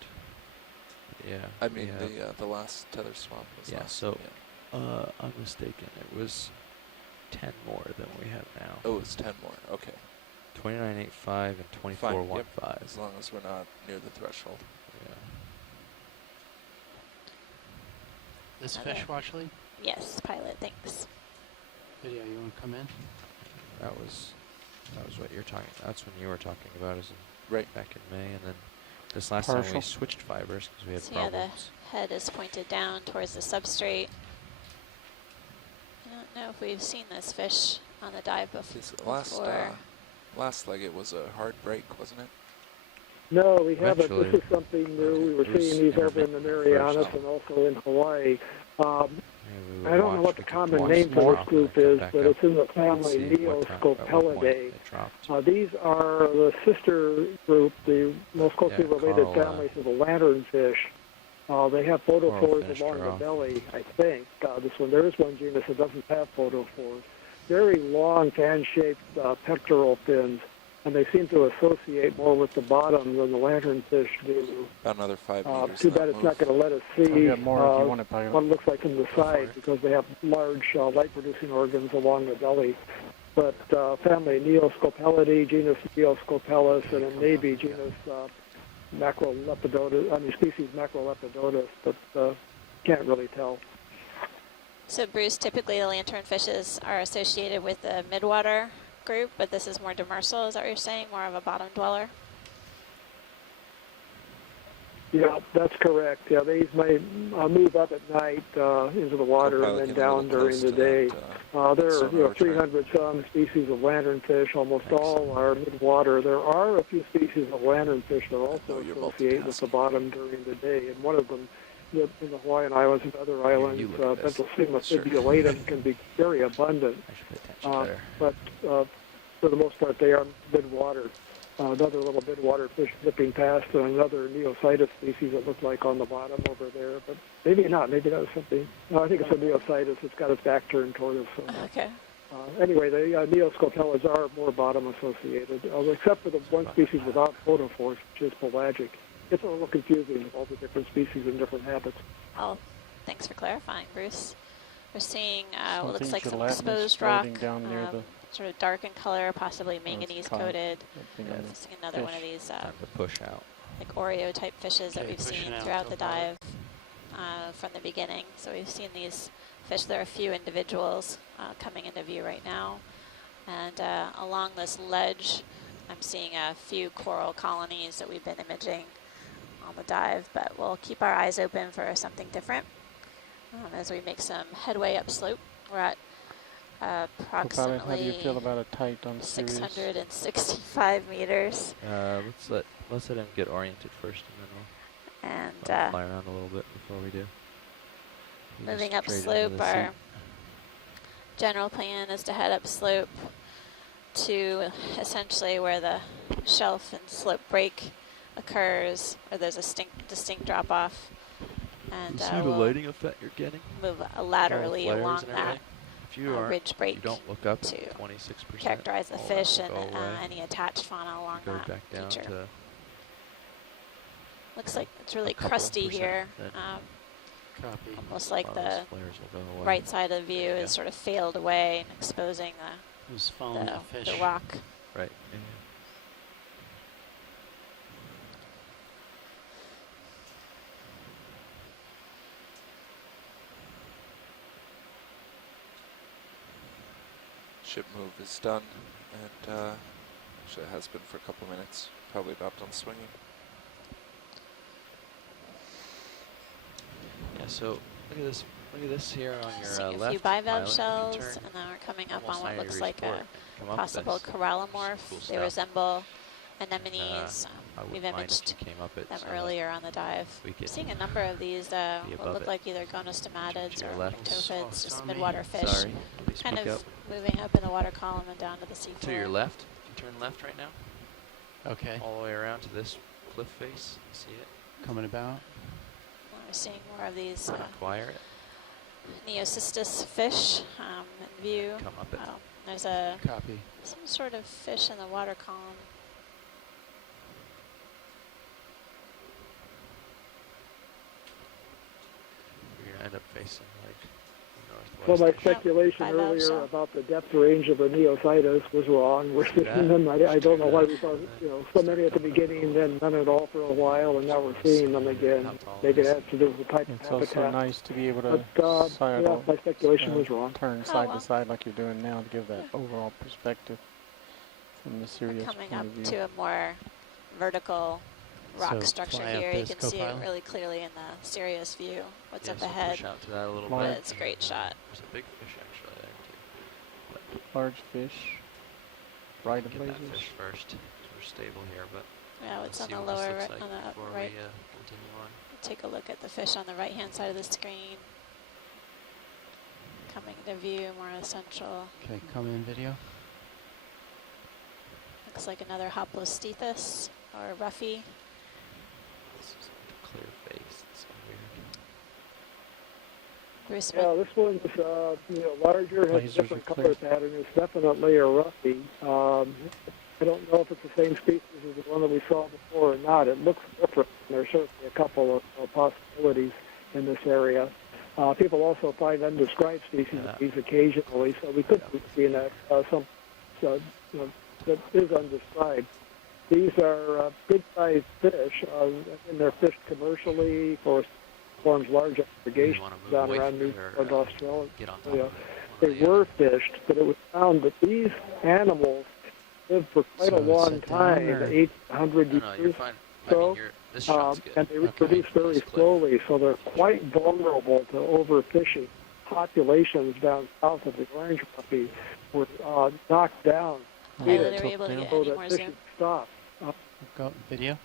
Yeah. I mean, yeah. the last tether swap was Yeah, last. so I'm mistaken. It was 10 more than we have now. Oh, it's 10 more. Okay. 29.85 and Fine. 24.15. Yep. As long as we're not near the threshold. Yeah. This Okay. fish watch lead? Yes, pilot, thanks. Video, you want to come in? That was what you're talking. That's when you were talking about, is Right. back in May, and then this last time we Partial. switched fibers because we had So yeah, problems. the head is pointed down towards the substrate. I don't know if we've seen this fish on the dive before. Last leg it was a hard break, wasn't it? No, we haven't. Eventually. This is something new. We were It was seeing these over in the Marianas first. and also in Hawaii. Yeah, we would I don't know watch, what the we could common watch name the for drop, this group and then is, come but back it's in the up and family see what time- at what point Neoscopelidae. it dropped. These are the sister group, the most closely Yeah, related Carl, families of the lanternfish. They have photophores finished along her the off. belly, I think. This one, there is one genus that doesn't have photophores. Very long, fan-shaped pectoral fins, and they seem to associate more with the bottom than the lanternfish do. About another 5 meters. Too in that bad it's move. not going to let us see I've got more if you want it, pilot. what it looks like from the for side it. because they have large light-producing organs along the belly. But family Neoscopelidae, genus Neoscopellus, and then maybe genus Macrolepidotus, species Macrolepidotus, but can't really tell. So Bruce, typically the lanternfishes are associated with the midwater group, but this is more demersal, is that what you're saying? More of a bottom dweller? Yeah, that's correct. Yeah, these may move up at night into the water and Pilot then getting a down little during close the to day. that, There are sonar 300 some species of lanternfish. Almost all are midwater. There are a few species of lanternfish that also you're associate with the multitasking. bottom during the day, and one of them in the Hawaiian Islands and other islands, you look at this. Pentostigma Sure. fibulatum, can be very abundant. I should pay attention But better. for the most part, they are midwater. Another little midwater fish zipping past, and another Neocytus species that looks like on the bottom over there. But maybe not. Maybe that was something. No, I think it's a Neocytus. It's got its back turned toward us. So. Okay. Anyway, the Neoscopellas are more bottom associated, except for the one species without photophores, which is pelagic. It's a little confusing with all the different species and different habits. Oh, thanks for clarifying, Bruce. We're seeing what looks Something like some gelatinous exposed rock, floating down near the sort of dark in color, possibly manganese caught. coated. thing on the Seeing another one of fish. these Time to push out. like Oreo type fishes that Okay, we've pushing seen out throughout so the far. dive from the beginning. So we've seen these fish. There are a few individuals coming into view right now. And along this ledge, I'm seeing a few coral colonies that we've been imaging on the dive, but we'll keep our eyes open for something different as we make some headway upslope. We're at Pilot, how do you feel approximately about a tight on the series? 665 meters. Let's let him get oriented first, and then And we'll fly around a little bit before we do. He moving just up straight into slope, the our seat. general plan is to head up slope to essentially where the shelf and slope break occurs, or there's a distinct drop off. And You see the we'll lighting effect you're getting? move All the laterally flares along and that everything? If you aren't, ridge break you don't look up to at 26%. characterize the all that fish will and go away. any attached fauna along Go that back down feature. to Looks like it's really couple crusty percent, here. then Copy. Almost like all the those flares will go away. right side of the view Yeah. is sort of failed away and exposing Who's following the fish? the rock. Right. Yeah. Ship move is done, and actually it has been for a couple minutes. Probably about done swinging. Yeah. So look at this. Look at this here on your Seeing a left. few bivalve pilot. You shells, turn and then we're coming up almost on what 90 looks degrees like forward a and come up possible this. corallimorph. Cool They stuff. resemble anemones. I wouldn't We've mind if imaged you came up at them some earlier on the dive. we could Seeing a number of these what above look it. like either gonostomatids To your or left. tophids, just on me. midwater fish, Sorry. Please kind speak of up. moving up in the water column and down to the seafloor. To your left. If you turn left right now. Okay. all the way around to this cliff face. You see it? Coming about. We're seeing more of these Acquire it. Neocystis fish in view. Come up it. Oh, there's a Copy. some sort of fish in the water column. You're gonna end up facing like So my northwest. speculation 5 out, earlier so. about the depth range of the Neositis was wrong. We're seeing them. I don't know why we saw so many at the beginning, then none at all for a while, and now we're seeing them again. Maybe it has to do with the type of It's also habitat. nice to be able to But side yeah, my speculation was wrong. turn Oh, side well. to side like you're doing now to give that overall perspective from the We're Sirius coming point up of view. to a more vertical rock So structure fly up here. You this can see it co-pilot. really clearly in the Sirius view. What's Yeah, up so ahead? push out to that a little Fly. bit. But it's a great shot. There's a big fish actually there too. Large fish, right of Get that places. fish first. So we're stable here, but Yeah, let's it's on see the what this lower looks right, like on the before right. we continue on. Take a look at the fish on the right-hand side of the screen. Coming to view more essential. Okay, come in video. Looks like another Hoplostethus or Ruffy. This is a clear face. It's so weird. Bruce, Yeah, this one's larger, has a Lasers different are color clear. pattern. It's definitely a Ruffy. I don't know if it's the same species as the one that we saw before or not. It looks different. There's certainly a couple of possibilities in this area. People also find undescribed species of these occasionally, so we could be seeing some that is undescribed. These are good-sized fish, and they're fished commercially for forms large aggregations wanna move down away around from New it or, South Australia. Get on top of it. They One or the were other. fished, but it was found that these animals lived for quite So a long sit down time, or- 800 No, no, you're years. fine. I So, mean, this shot's good. and they reproduce very This cliff. slowly, so they're quite vulnerable to overfishing. Populations down south of the orange puppy were knocked down Oh, here they were able to get so any that more fishing zoom. stopped. Go video.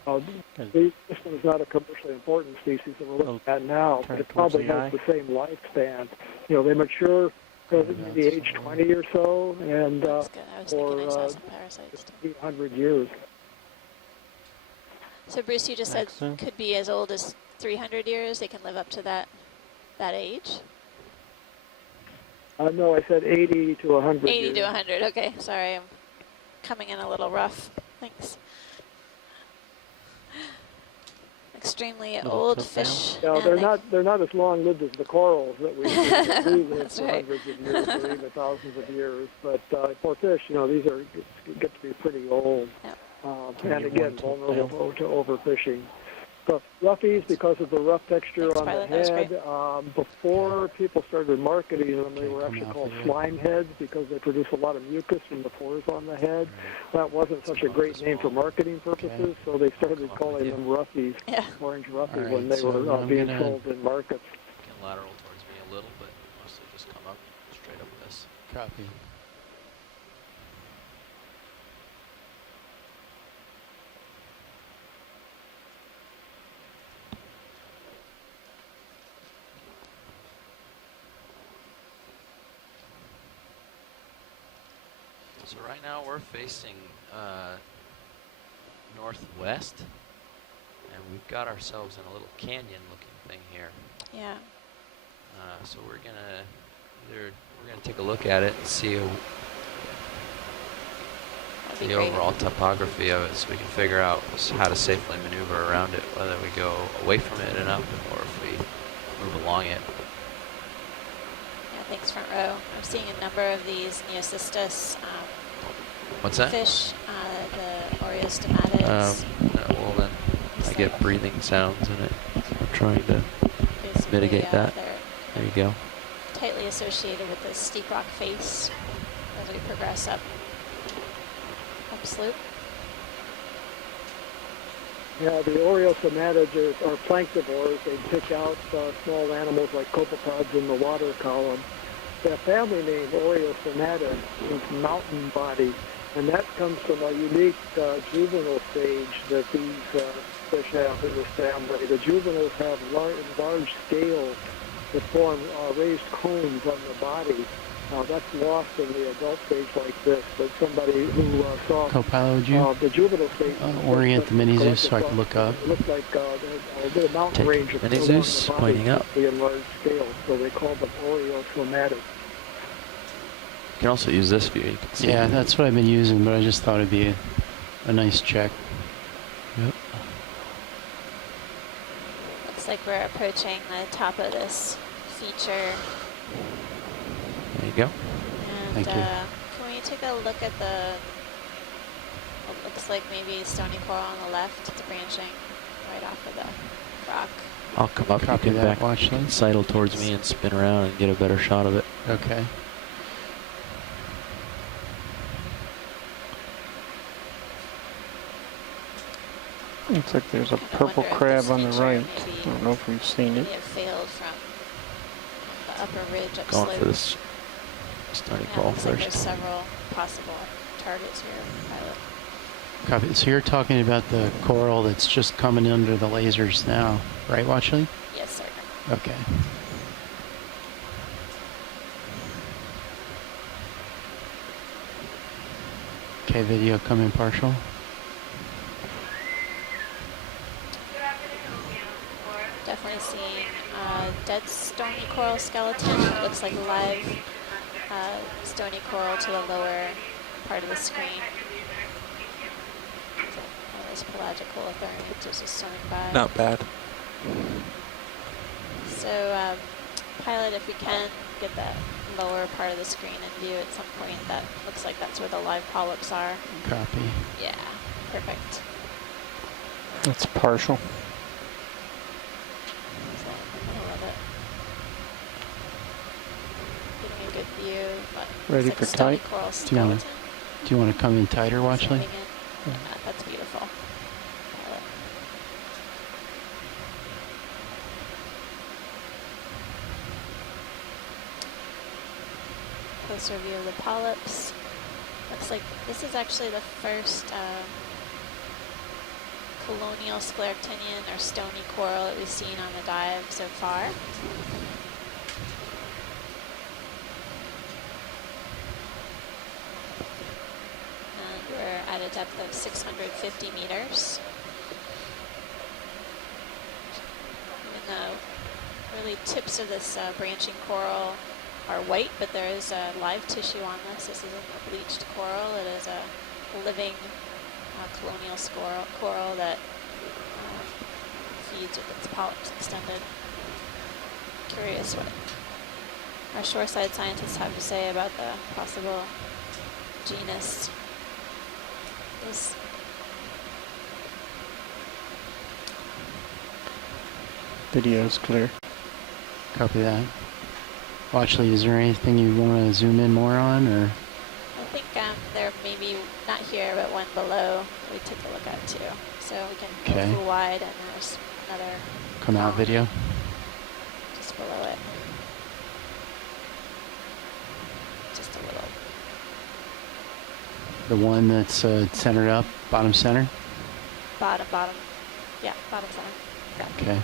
This one is not a commercially important species that we're looking at now, but turn it towards probably the has eye. the same lifespan. They mature maybe That's age 20 or so, and That's good. I was thinking I or, saw some parasites too. 800 years. So Bruce, you just said Excellent. could be as old as 300 years. They can live up to that age. No, I said 80 to 100 80 years. to 100. Okay, sorry, I'm coming in a little rough. Thanks. Extremely Little old tilt down. fish. No, and they're they- not. They're not as long lived as the corals that we see that do live That's for right. hundreds of years or even thousands of years. But for fish, these get to be pretty old, Yep. and you again want to vulnerable to overfishing. So Ruffies, because of the rough texture Thanks, on the Violet, that was head, before people started marketing them, they Okay, were come actually out called video. slime heads because they produce a lot of mucus from the pores on the head. That wasn't such a great name for marketing purposes, so they started calling them Ruffies, Yeah. orange Ruffy, All when right, they so were I'm being gonna- sold in markets. Can lateral towards me a little, but mostly just come up straight up this. Copy. So right now we're facing northwest, and we've got ourselves in a little canyon-looking thing here. Yeah. So we're gonna take a look at it and see That'd be the great. overall topography of it, so we can figure out how to safely maneuver around it, whether we go away from it and up, or if we move along it. Yeah, thanks, front row. I'm seeing a number of these Neocystis What's that? fish, the Oreostomatids. Well then, I get breathing sounds in it. So I'm trying to Basically, mitigate that. They're There you go. tightly associated with the steep rock face as we progress up slope. Yeah, the Oreostomatids are planktivores. They pick out small animals like copepods in the water column. The family name Oreostomata means mountain body, and that comes from a unique juvenile stage that these fish have in this family. The juveniles have large scales that form raised cones on the body, That's lost in the adult stage like this, but somebody who saw Co-pilot, would you the juvenile stage orient the mini Zeus so I can look up? It looked like the mountain Take range of mini along Zeus, the body pointing up. be in large scale, so they call them Oreochromatic. You can also use this view. You can see. Yeah, that's what I've been using, but I just thought it'd be a nice check. Yep. Looks like we're approaching the top of this feature. There you go. And Thank you. can we take a look at the, what looks like maybe stony coral on the left? It's branching right off of the rock. I'll come up. Copy You can that, back Watchley. sidle towards me and spin around and get a better shot of it. Okay. Looks like there's a Kinda purple wonder if crab this on the feature right. maybe- I don't know if we've seen it. Maybe it failed from the upper ridge Going upslope. for this stony Yeah, coral looks like there's first. several possible targets here, Pilot. Copy. So you're talking about the coral that's just coming under the lasers now, right, Watchley? Yes, sir. Okay. Okay, video coming partial. Definitely seeing dead stony coral skeleton. It looks like live stony coral to the lower part of the screen. There's pelagical thermite just swimming by. Not bad. So, Pilot, if we can get that lower part of the screen in view at some point, that looks like that's where the live polyps are. Copy. Yeah, perfect. It's partial. So, in the middle of it. Getting a good view, but Ready looks for like stony tight? coral Do you skeleton. wanna- Do you want to come in tighter, Watchley? Zooming in. Yeah, that's beautiful. Pilot. Closer view of the polyps. Looks like this is actually the first colonial scleractinian or stony coral that we've seen on the dive so far. And we're at a depth of 650 meters. Even though really tips of this branching coral are white, but there is live tissue on this. This isn't a bleached coral. It is a living colonial coral that feeds with its polyps extended. Curious what our shoreside scientists have to say about the possible genus. This Video's clear. Copy that. Watchley, is there anything you want to zoom in more on, or? I think there may be, not here, but one below we took a look at too. So we can Okay. go full wide, and there's another Come out video. just below it. Just a little. The one that's centered up, bottom center? Bottom. Yeah, bottom center. Correct. Okay.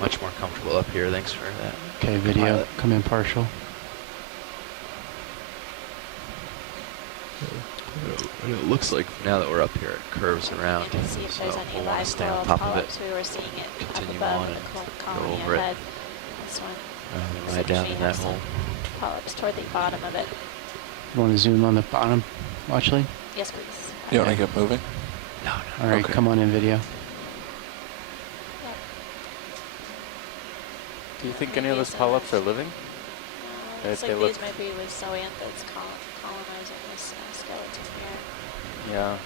Much more comfortable up here. Thanks for that. Okay, video Pilot. come in partial. And it looks like now that we're up here, it curves around. You can see if so there's any we'll want live to stay on coral top of it, polyps. We were seeing it continue up above on in and the go colony over it. ahead. This one. rather than looks right like down she in that has some hole. polyps toward the bottom of it. You want to zoom on the bottom, Watchley? Yes, please. You want Okay. to get moving? No, All right, Okay. come on in video. Do you think any of those polyps are living? Looks They like look- these might be with zoanthids colonizing this skeleton here. Yeah,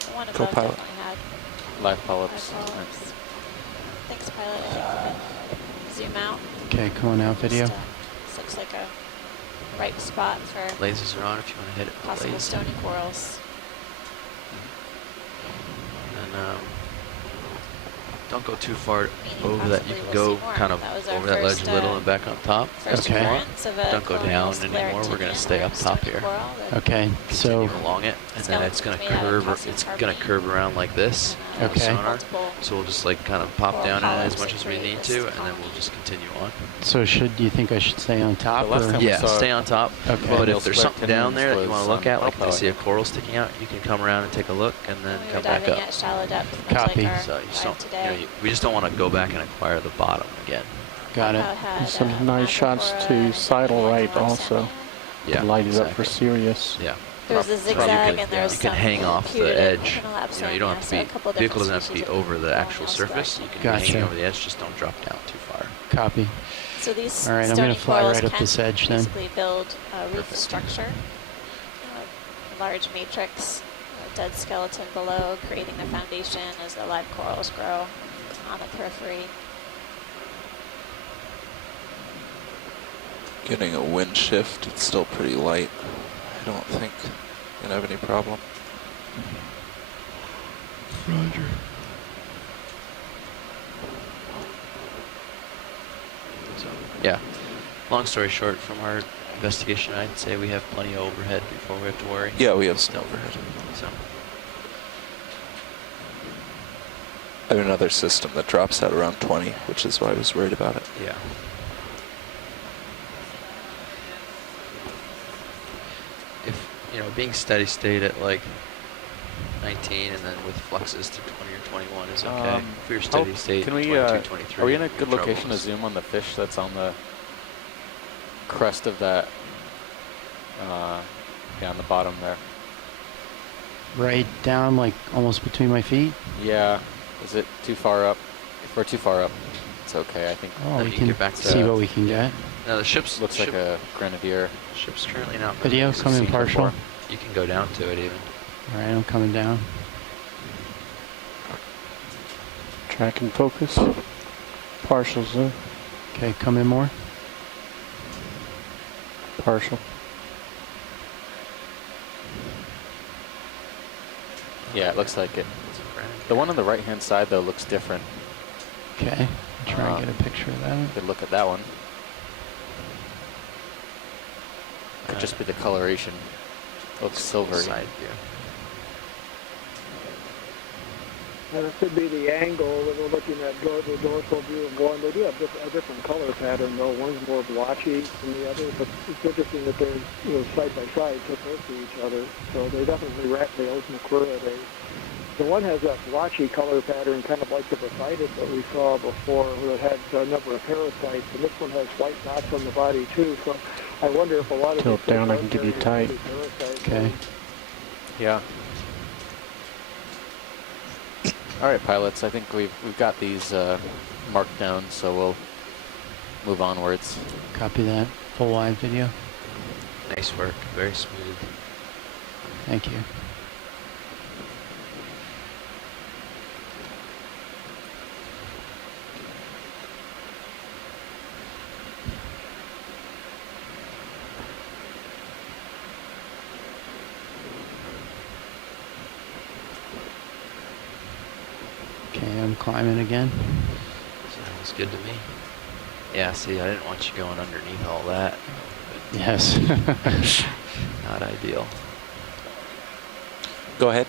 The one above Co-pilot. definitely had live polyps. live polyps. Thanks, pilot. I think we can zoom out. Okay, come on out video. Just, this looks like a right spot for Lasers are on if you want to hit it with possible laser. stony corals. And Don't go too far Meaning over that. You possibly can we'll go see more. kind of That was our over that ledge first, a little and back on top. First Okay. occurrence of a Don't go colonial down anymore. We're going to sclerotinia stay or up top stony here. coral that Okay, so Continue along it, and then it's going to Skeletons made out of curve. calcium It's going carbonate. to curve around like this. and, Okay. Sonar. multiple So we'll just like kind of pop coral down in it as polyps much that as we create need this to, and then colony. we'll just continue on. so do you think I should stay on top? last Or? time we Yeah, saw stay on top. Okay. But Colonial if there's something sclerotinia down there that you want was to look on at, like if you Alpha. see a coral sticking out, you can come around and take a look, and then we were come back diving up. at shallow depth, much Copy. like our So you just dive don't, today. we just don't want to go back and acquire the bottom again. Got it. How it had, Some nice shots macropora to and sidle right Okeanos also. salmon. Yeah, To light it up for exactly. Sirius. Yeah. There was a So you zigzag can- and there was you can some hang off the putative edge. Okeanos You know, you don't have to salmon, be, so a couple vehicle different doesn't have to be species of over the actual colonial surface. You sclerotinia. can be hanging Gotcha. over the edge, just don't drop down too far. Copy. So these All right, I'm stony gonna fly corals right up can this edge then. basically build a roof Perfect. structure, a large matrix, a dead skeleton below, creating the foundation as the live corals grow on the periphery. Getting a wind shift, it's still pretty light. I don't think gonna have any problem. Roger. So, yeah. Long story short, from our investigation, I'd say we have plenty of overhead before we have to worry. Yeah, we have some overhead. So, I have another system that drops at around 20, which is why I was worried about it. yeah. If, you know, being steady state at like 19 and then with fluxes to 20 or 21 is okay. If you're steady state, Can we, 22, 23. are we in a your good location trouble to is- zoom on the fish that's on the crest of that, yeah, on the bottom there? Right down, like almost between my feet. Yeah, is it too far up? If we're too far up, it's okay, I think. Oh, No, we you can get back to see that. what we can get. No, the ship's Looks like a grenadier. ship's currently not moving. Video It's a coming secret partial. before. You can go down to it even. All right, I'm coming down. Track and focus. Partial zoom. Okay, come in more. Partial. Yeah, it looks like it. It's a brand The one on the right-hand side, though, looks different. Okay, try and get a picture of that. Good look at that one. Could just be the coloration. Looks silvery. side view. And it could be the angle that we're looking at the dorsal view of one. They do have a different color pattern, though. One's more blotchy than the other, but it's interesting that they're side by side, so close to each other. So they're definitely rat-tailed Macruridae. The one has that blotchy color pattern, kind of like the Bothitis that we saw before, that had a number of parasites, and this one has white dots on the body too. So I wonder if a lot of Tilt these down, I can give you tight. parasites. Okay. Yeah. All right, pilots. I think we've got these marked down, so we'll move onwards. Copy that. Full wide video. Nice work. Very smooth. Thank you. Okay, I'm climbing again. Sounds good to me. Yeah, see, I didn't want you going underneath all that. Yes. Not ideal. Go ahead.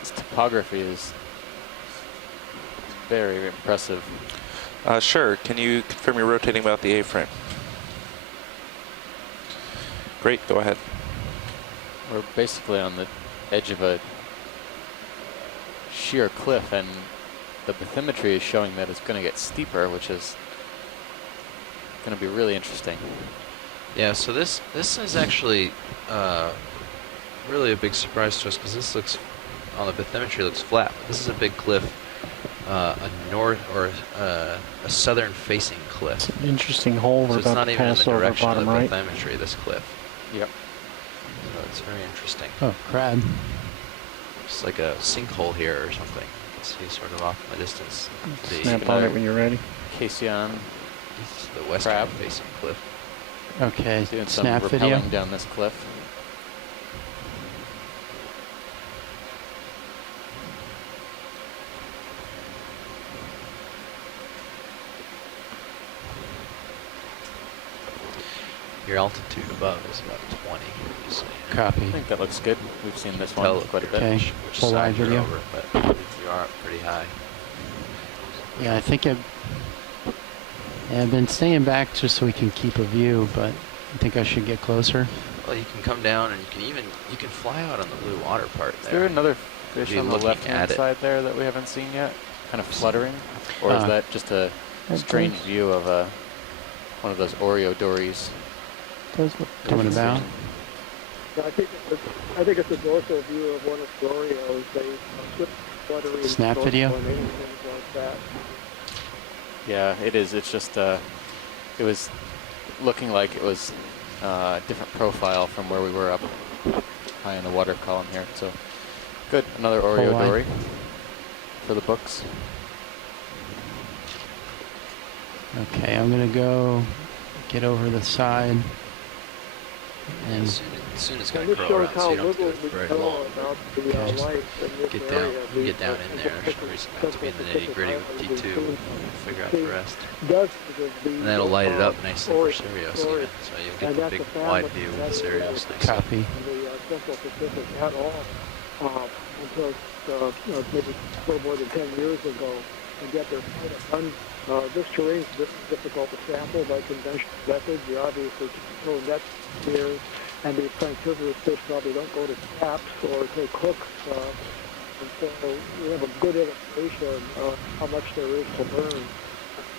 This topography is very impressive. Sure. Can you confirm you're rotating about the A-frame? Great. Go ahead. We're basically on the edge of a sheer cliff, and the bathymetry is showing that it's going to get steeper, which is going to be really interesting. Yeah, so this is actually really a big surprise to us because this looks, on the bathymetry, looks flat. But this is a big cliff, a north or a southern facing cliff. It's an interesting hole So we're it's about not to even in pass the over direction of bottom the right. bathymetry, this cliff. Yep. So it's very interesting. Oh, crab. It's like a sinkhole here or something. See, sort of off in the distance. The, Snap on it when you're ready. Casion it's the western crab. facing cliff. Okay, doing some snap rappelling video. down this cliff. your altitude above is about 20. Just so you know. Copy. I think that looks good. We've seen this Tell one quite a bit. Okay. which Full side wide you're video. over, but I believe you are pretty high. Yeah, I think I've been staying back just so we can keep a view, but I think I should get closer. Well, you can come down and you can fly out on the blue water part Is there. there another fish Be on the looking left-hand at it. side there that we haven't seen yet? Kind of fluttering? Or is that just a strange view of one of those Oreo dories? Does look Coming about. I think it's a dorsal view of one of the Oreos. They slip fluttering Snap dorsal video? and things like that. Yeah, it is. It's just, it was looking like it was a different profile from where we were up high in the water column here. So, good. Another Oreo Full wide. dory for the books. Okay, I'm gonna go get over the side. And As soon as it's And going to this grow shows around, so how you don't have to little do it we very know long. about the Okay. life in this Get down, area. you can get down in there. There's no reason not to be in the nitty gritty with T2. Figure out the rest. And that'll light it up nicely for Sirius even. So you'll get the big wide view of the Sirius nicely. copy. in the Central Pacific at all until maybe a little more than 10 years ago. And yet they're quite abundant. This terrain is difficult to sample by conventional methods. You obviously no nets here, and the planktivorous fish probably don't go to traps or take hooks. And so we have a good illustration of how much there is to learn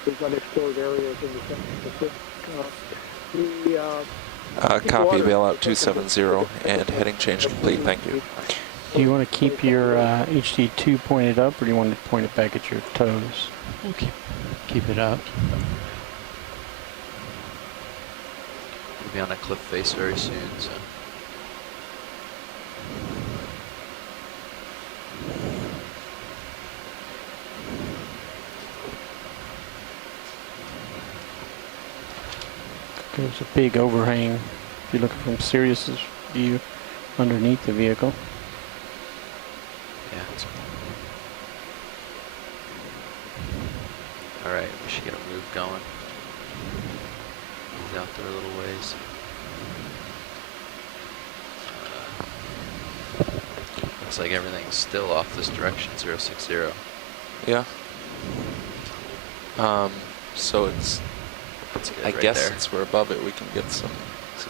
these unexplored areas in the Central Pacific. Copy bailout 270 and heading change complete. Thank you. Do you want to keep your HD2 pointed up, or do you want to point it back at your toes? Okay. Keep it up. We'll be on a cliff face very soon, so. There's a big overhang if you're looking from Sirius's view underneath the vehicle. Yeah. Alright, we should get a move going. He's out there a little ways. Looks like everything's still off this direction, 060. Yeah. So it's, That's good I right guess there. since we're above it, we can get some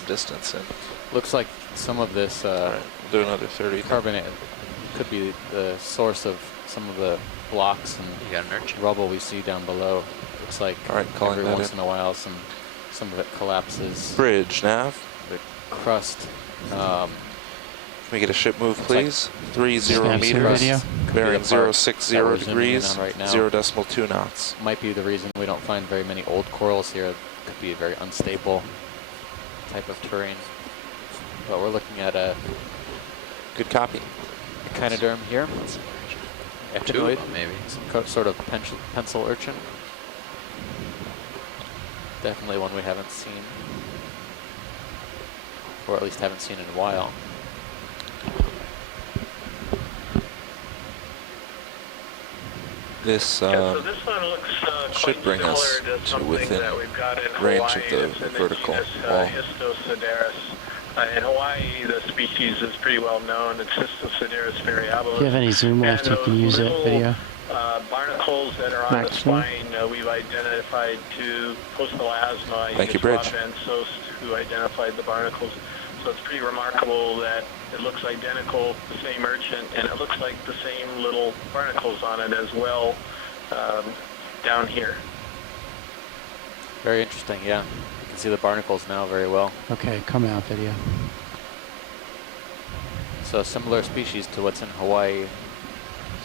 distance in. Looks like some of this Alright, we'll do another 30. then. carbonate could be the source of some of the blocks and You got an urchin. rubble we see down below. Looks like Alright, calling every that once in. in a while some of it collapses. Bridge, nav. The crust. Can we get a ship move, Looks like please? 30 Snap meters. video. could be Bearing the part 060 that we're zooming in degrees, on right now. 0.2 knots. Might be the reason we don't find very many old corals here. Could be a very unstable type of terrain. But we're looking at a Good copy. echinoderm here. Two of Echinoid, them, maybe. some sort of pencil urchin. Definitely one we haven't seen, or at least haven't seen in a while. This so this one looks should quite bring us similar to something within that we've got in range Hawaii. of the It's an vertical genus, wall. Histosideros. In Hawaii, the species is pretty well known. It's Histosideros variabilis. If you have any zoom left, you can use it. Video. Barnacles that are on the Maximum. spine, we've identified two postolasma. Thank you, Bridge. And Sost, who identified the barnacles. So it's pretty remarkable that it looks identical, the same urchin, and it looks like the same little barnacles on it as well down here. Very interesting, yeah. You can see the barnacles now very well. Okay, come out video. So a similar species to what's in Hawaii.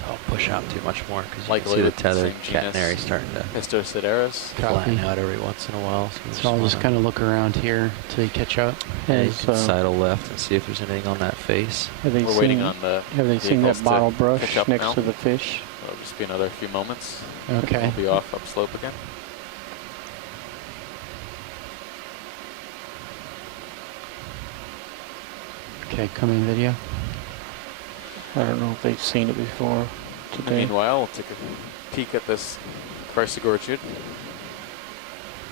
So I'll push out too much more because you Likely can see the the tethered same genus. catenary starting to Histosideros. Copy. flatten out every once in a while. So I'll just kind of look around here till you catch up. Yeah, you Has, can sidle left and see if there's anything on that face. Have they We're waiting seen? on the Have they seen that vehicles to bottle catch brush up next now. to the fish? It'll just be another few moments. Okay. We'll be off upslope again. Okay, coming video. I don't know if they've seen it before today. Meanwhile, we'll take a peek at this Chrysogorgid.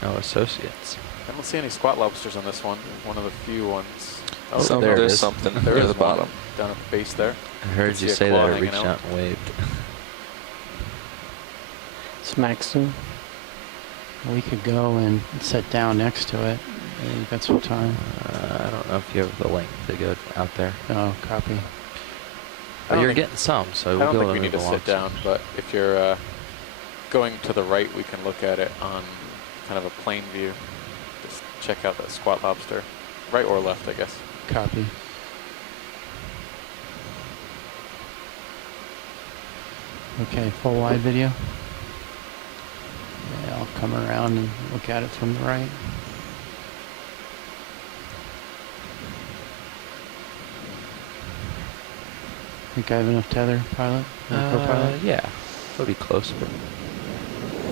No associates. I don't see any squat lobsters on this one. One of the few ones. Oh, There's something there near the is one bottom. down at the base there. I heard you say that. I reached out and waved. Smack soon. We could go and sit down next to it. We've got some time. I don't know if you have the length to go out there. Oh, copy. But you're getting some, so I we'll don't be think able we to need to move sit down, but if you're going to the right, we can look at it on kind of a plane view. Just check out that squat lobster. Right or left, I guess. Copy. Okay, full wide video. Yeah, I'll come around and look at it from the right. Think I have enough tether, pilot? Co-pilot? Yeah, it'll be close, but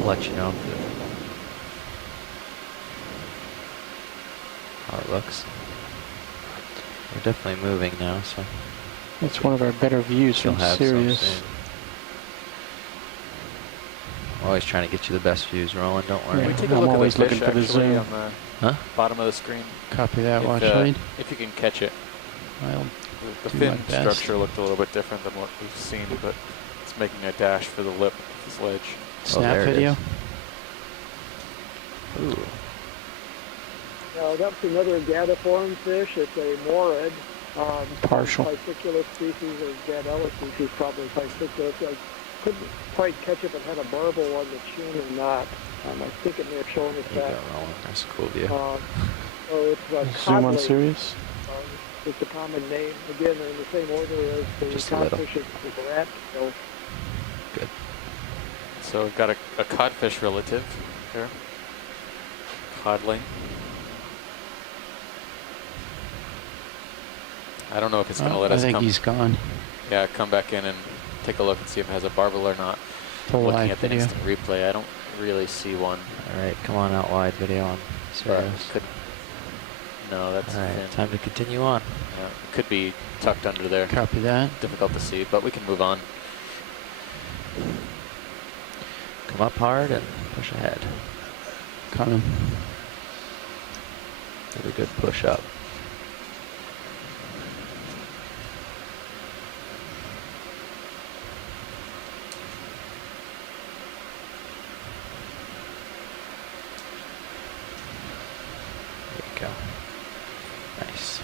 I'll let you know how it looks. We're definitely moving now, so It's one of our better views you'll from have some Sirius. soon. I'm always trying to get you the best views, Roland. Don't worry. Yeah. Can we take a I'm look at always the fish looking for the actually zoom. on the Huh? bottom of the screen? Copy that, If, watch lead. if you can catch it. I'll The do fin my best. structure looked a little bit different than what we've seen, but it's making a dash for the lip of this ledge. Snap there it video. is. Ooh. Now, that's another gadiform fish. It's a morid. Partial. Particular species or gadella species, probably particular. I couldn't quite catch if it had a barbel on the chin or not. I think it may have shown us There you that. go, Roland. That's a cool view. So it's a Zoom on codling. Sirius. It's a common name. Again, they're in the same order as the Just a little. codfish and the rat. So Good. So we've got a codfish relative here. Codling. I don't know if it's going to let I us think come. he's gone. Yeah, come back in and take a look and see if it has a barbel or not. Full Looking wide at the video. instant replay, I don't really see one. All right, come on out wide video on But Sirius. could, no, that's All right, fin. time to continue on. Yeah, it could be tucked under there. Copy that. Difficult to see, but we can move on. Come up hard and push ahead. Coming. Really good push up. There you go. Nice.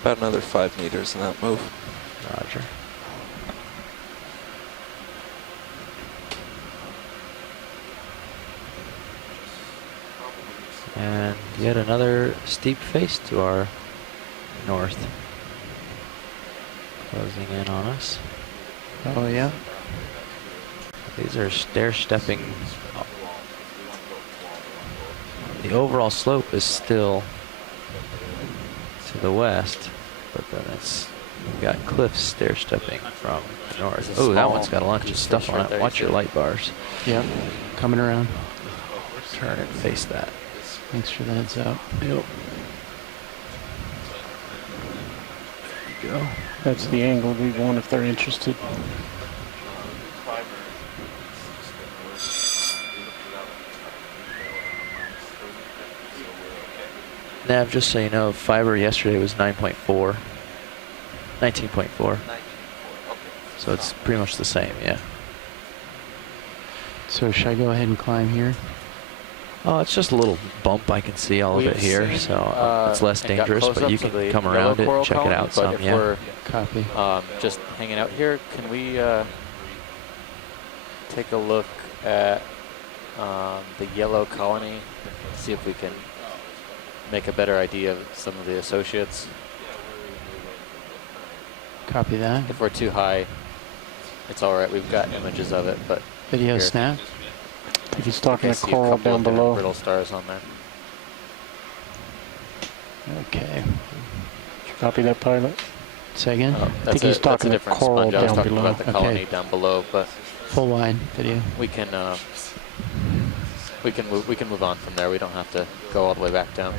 About another 5 meters in that move. Roger. And yet another steep face to our north. Closing in on us. Oh, yeah. These are stair-stepping. The overall slope is still to the west, but then we've got cliffs stair-stepping from the north. There's a Oh, that small one's got a bunch of goose stuff fish on right it. there, Watch you your see. light bars. Yep. Coming around. Turn and face that. Thanks for the heads up. Yep. There you go. That's the angle we want if they're interested. Nav, just so you know, fiber yesterday was 9.4. 19.4. So it's pretty much the same, yeah. So should I go ahead and climb here? Oh, it's just a little bump I can see all of it We've here, seen, so it's less and got dangerous, but you close-ups of can the come yellow around it coral and check it colony, out but some, if yeah. we're Copy. just hanging out here, can we take a look at the yellow colony, see if we can make a better idea of some of the associates? Copy that. If we're too high, it's all right. We've got images of it, but Video here. snap. I think he's talking I to see a coral couple down of different below. brittle stars on there. Okay. Copy that, pilot. Say again? Oh, I think he's that's a talking to different coral sponge. I was down talking below. about the colony down below, but Full wide video. we can move on from there. We don't have to go all the way back down.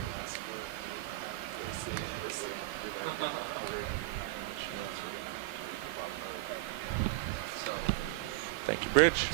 Thank you, Bridge.